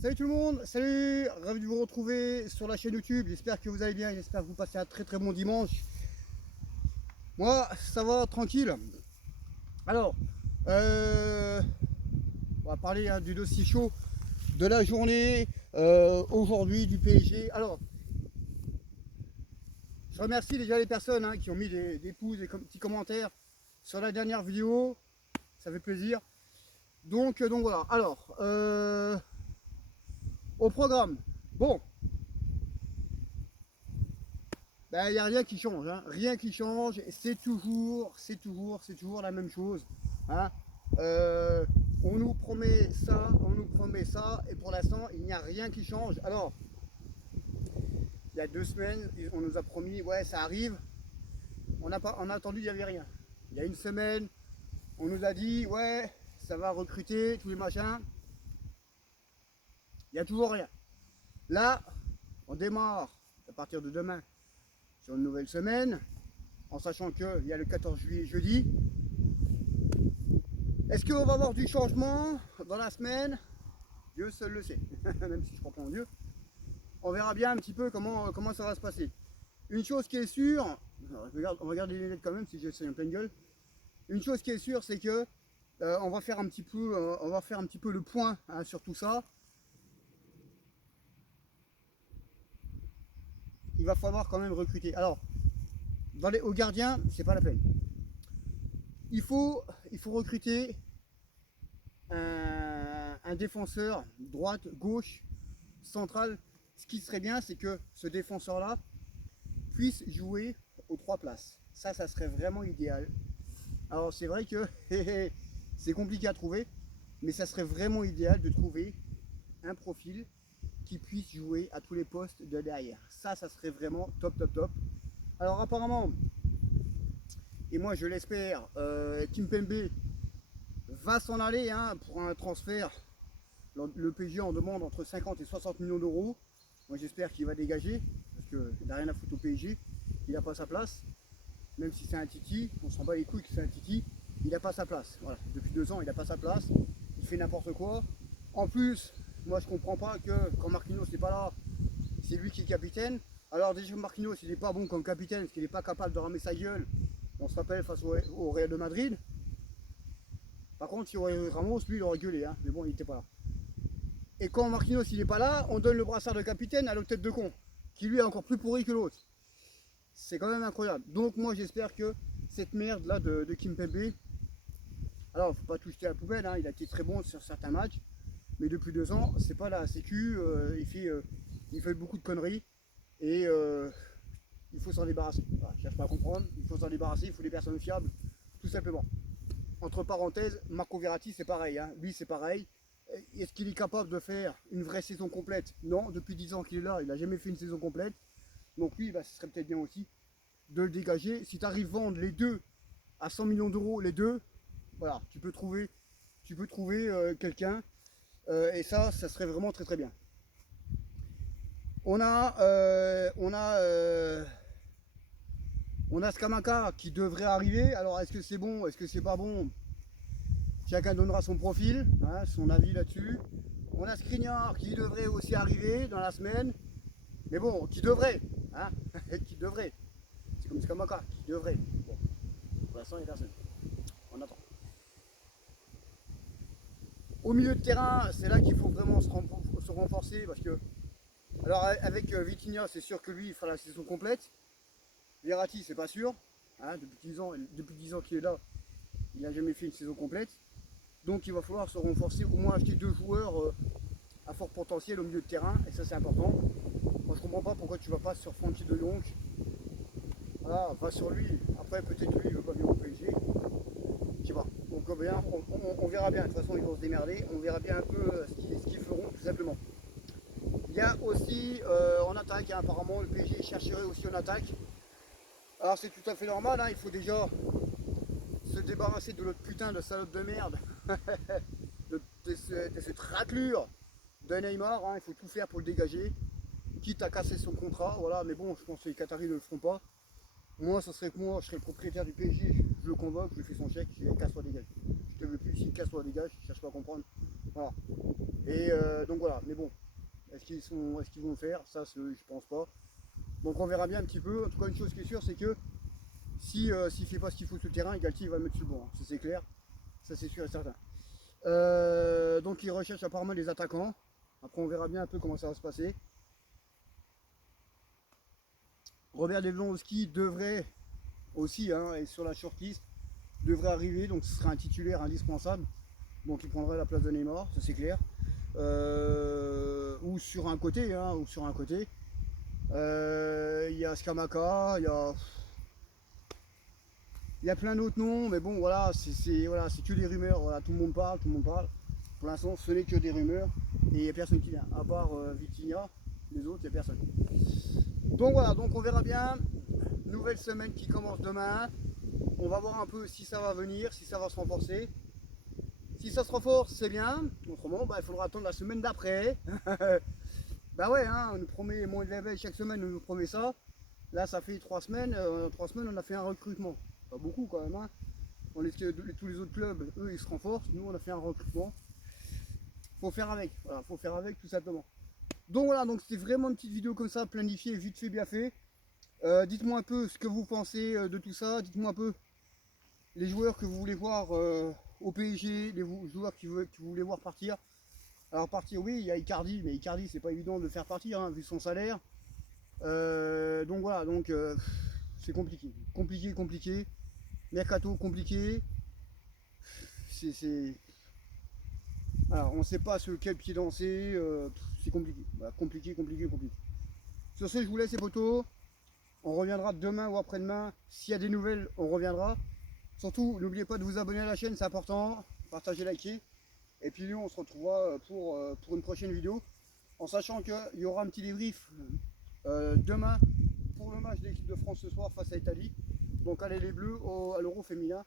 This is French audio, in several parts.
Salut tout le monde, salut, ravi de vous retrouver sur la chaîne YouTube, j'espère que vous allez bien, j'espère que vous passez un très bon dimanche. Moi, ça va, tranquille. Alors, euh, on va parler du dossier chaud de la journée, aujourd'hui du PSG. Alors, je remercie déjà les personnes qui ont mis des pouces, des petits commentaires sur la dernière vidéo, ça fait plaisir. Donc voilà, alors, au programme, bon, ben, il n'y a rien qui change, rien qui change, c'est toujours la même chose. Hein. Euh, on nous promet ça, et pour l'instant, il n'y a rien qui change. Alors, il y a 2 semaines, on nous a promis, ouais, ça arrive. On a attendu, il n'y avait rien. Il y a une semaine, on nous a dit, ouais, ça va recruter, tous les machins. Il n'y a toujours rien. Là, on démarre à partir de demain sur une nouvelle semaine, en sachant qu'il y a le 14 juillet jeudi. Est-ce qu'on va avoir du changement dans la semaine? Dieu seul le sait, même si je crois pas en Dieu. On verra bien un petit peu comment ça va se passer. Une chose qui est sûre, on va garder les lunettes quand même si j'essaie en pleine gueule. Une chose qui est sûre, c'est que on va faire un petit peu le point sur tout ça. Il va falloir quand même recruter. Alors, aux gardiens, c'est pas la peine. Il faut recruter un défenseur droite, gauche, central. Ce qui serait bien, c'est que ce défenseur-là puisse jouer aux 3 places. Ça serait vraiment idéal. Alors c'est vrai que c'est compliqué à trouver, mais ça serait vraiment idéal de trouver un profil qui puisse jouer à tous les postes de derrière. Ça serait vraiment top. Alors apparemment, et moi je l'espère, Kimpembe va s'en aller pour un transfert. Le PSG en demande entre 50 et 60 millions d'euros. Moi j'espère qu'il va dégager, parce qu'il n'a rien à foutre au PSG, il n'a pas sa place. Même si c'est un titi, on s'en bat les couilles que c'est un titi, il n'a pas sa place. Voilà. Depuis 2 ans, il n'a pas sa place, il fait n'importe quoi. En plus, moi je comprends pas que quand Marquinhos n'est pas là, c'est lui qui est capitaine. Alors déjà Marquinhos, il n'est pas bon comme capitaine, parce qu'il n'est pas capable de ramener sa gueule. On se rappelle face au Real de Madrid. Par contre, si Ramos, lui, il aurait gueulé, mais bon, il n'était pas là. Et quand Marquinhos il n'est pas là, on donne le brassard de capitaine à l'autre tête de con, qui lui est encore plus pourri que l'autre. C'est quand même incroyable. Donc moi j'espère que cette merde là de Kimpembe, alors faut pas tout jeter à la poubelle, il a été très bon sur certains matchs, mais depuis 2 ans, c'est pas la sécu, il fait beaucoup de conneries et il faut s'en débarrasser. Voilà, je cherche pas à comprendre, il faut s'en débarrasser, il faut des personnes fiables, tout simplement. Entre parenthèses, Marco Verratti c'est pareil, lui c'est pareil. Est-ce qu'il est capable de faire une vraie saison complète? Non, depuis 10 ans qu'il est là, il n'a jamais fait une saison complète. Donc lui, ce serait peut-être bien aussi de le dégager. Si tu arrives à vendre les deux à 100 millions d'euros, les deux, voilà, tu peux trouver quelqu'un. Et ça serait vraiment très bien. On a, Skamaka qui devrait arriver. Alors est-ce que c'est bon, est-ce que c'est pas bon? Chacun donnera son profil, son avis là-dessus. On a Skriniar qui devrait aussi arriver dans la semaine. Mais bon, qui devrait, qui devrait. C'est comme Skamaka, qui devrait. Bon, pour l'instant, il n'y a personne. On attend. Au milieu de terrain, c'est là qu'il faut vraiment se renforcer parce que, alors avec Vitinha, c'est sûr que lui, il fera la saison complète. Verratti, c'est pas sûr. Depuis 10 ans qu'il est là, il n'a jamais fait une saison complète. Donc il va falloir se renforcer, au moins acheter 2 joueurs à fort potentiel au milieu de terrain, et ça c'est important. Moi je comprends pas pourquoi tu vas pas sur Frankie de Jong. Voilà, va sur lui. Après peut-être lui il veut pas venir au PSG. Je sais pas. Donc on verra bien. De toute façon ils vont se démerder. On verra bien un peu ce qu'ils feront tout simplement. Il y a aussi en attaque, apparemment le PSG chercherait aussi en attaque. Alors c'est tout à fait normal, il faut déjà se débarrasser de l'autre putain de salope de merde, de cette raclure de Neymar, il faut tout faire pour le dégager, quitte à casser son contrat, voilà, mais bon, je pense que les Qataris ne le feront pas. Moi, ça serait que moi, je serais le propriétaire du PSG, je le convoque, je lui fais son chèque, je dis casse-toi, dégage. Je te veux plus ici, casse-toi, dégage, je cherche pas à comprendre. Voilà. Et donc voilà, mais bon, est-ce qu'ils vont le faire? Ça, je pense pas. Donc on verra bien un petit peu. En tout cas, une chose qui est sûre, c'est que s'il fait pas ce qu'il faut sur le terrain, Galtier il va le mettre sur le banc. Ça c'est clair, ça c'est sûr et certain. Donc il recherche apparemment les attaquants. Après on verra bien un peu comment ça va se passer. Robert Lewandowski devrait aussi, hein, et sur la shortlist, devrait arriver, donc ce sera un titulaire indispensable. Donc il prendrait la place de Neymar, ça c'est clair. Ou sur un côté, hein, ou sur un côté. Il y a Skamaka, il y a plein d'autres noms, mais bon voilà, c'est que des rumeurs, voilà, tout le monde parle, Pour l'instant, ce n'est que des rumeurs, et il n'y a personne qui vient, à part Vitinha, les autres, il n'y a personne. Donc voilà, donc on verra bien, nouvelle semaine qui commence demain, on va voir un peu si ça va venir, si ça va se renforcer. Si ça se renforce, c'est bien, autrement, bah, il faudra attendre la semaine d'après. Bah ouais, hein, on nous promet moins de level chaque semaine, on nous promet ça. Là, ça fait 3 semaines, on a fait un recrutement. Pas beaucoup quand même, hein. Tous les autres clubs, eux, ils se renforcent. Nous, on a fait un recrutement. Faut faire avec, voilà, faut faire avec tout simplement. Donc voilà, donc c'était vraiment une petite vidéo comme ça, planifiée, vite fait, bien fait. Dites-moi un peu ce que vous pensez de tout ça. Dites-moi un peu les joueurs que vous voulez voir au PSG, les joueurs que vous voulez voir partir. Alors partir, oui, il y a Icardi, mais Icardi, c'est pas évident de le faire partir, hein, vu son salaire. Donc voilà, donc c'est compliqué. Compliqué. Mercato compliqué. Alors, on ne sait pas sur quel pied danser. C'est compliqué. Voilà, compliqué. Sur ce, je vous laisse les potos. On reviendra demain ou après-demain. S'il y a des nouvelles, on reviendra. Surtout, n'oubliez pas de vous abonner à la chaîne, c'est important. Partagez, likez. Et puis nous, on se retrouvera pour une prochaine vidéo. En sachant qu'il y aura un petit débrief demain pour le match de l'équipe de France ce soir face à l'Italie. Donc allez les Bleus à l'Euro féminin.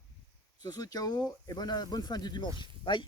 Sur ce, ciao et bonne fin du dimanche. Bye.